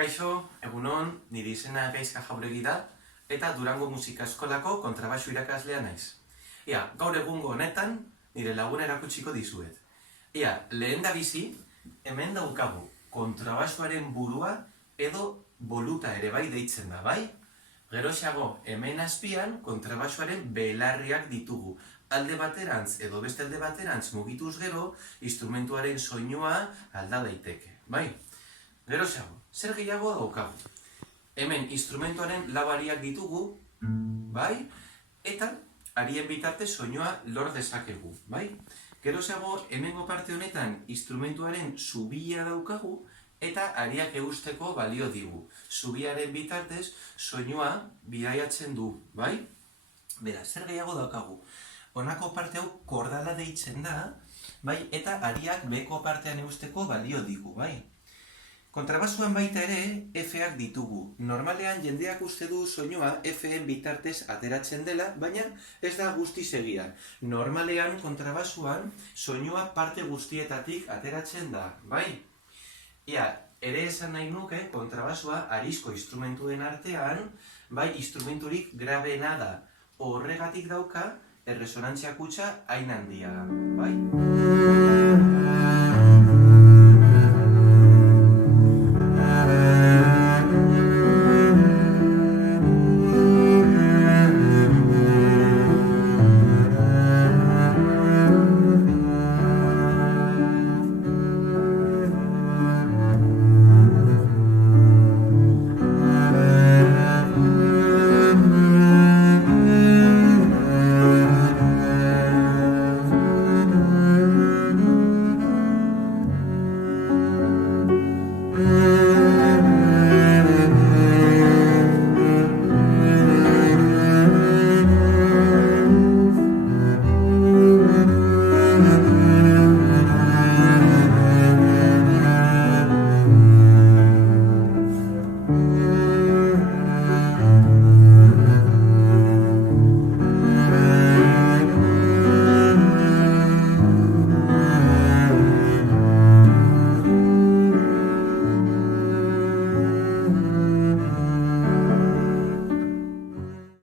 Kaixo, egunon, nire izena Gaizka Jauregi da, eta Durango Musika Eskolako kontrabaxu irakaslea naiz. Gaur egungo honetan, nire laguna erakutsiko dizuet. Lehen da bizi, hemen daukagu kontrabaxuaren burua edo boluta ere bai deitzen da, bai? Geroxeago, hemen azpian kontrabaxuaren belarriak ditugu. Alde baterantz edo beste alde baterantz mugituz gero, instrumentuaren soinua alda daiteke, bai? Geroxeago, zer gehiago daukagu? Hemen instrumentuaren lau hariak ditugu, bai? Eta harien bitarte soinua lor dezakegu, bai? Geroxeago, hemengo parte honetan instrumentuaren zubia daukagu, eta hariak eusteko balio digu. Zubiaren bitartez soinua bidaiatzen du, bai? Beraz, zer gehiago daukagu? Honako parte hau kordala deitzen da, bai? Eta hariak beko partean eusteko balio digu, bai? Kontrabaxuan baita ere, F-ak ditugu. Normalean jendeak uste du soinua F-en bitartez ateratzen dela, baina ez da guztiz egia. Normalean kontrabaxuan soinua parte guztietatik ateratzen da, bai? Ere esan nahi nuke kontrabaxua harizko instrumentuen artean, bai, instrumenturik grabeena da. Horregatik dauka erresonantzia kutxa hain handia, bai?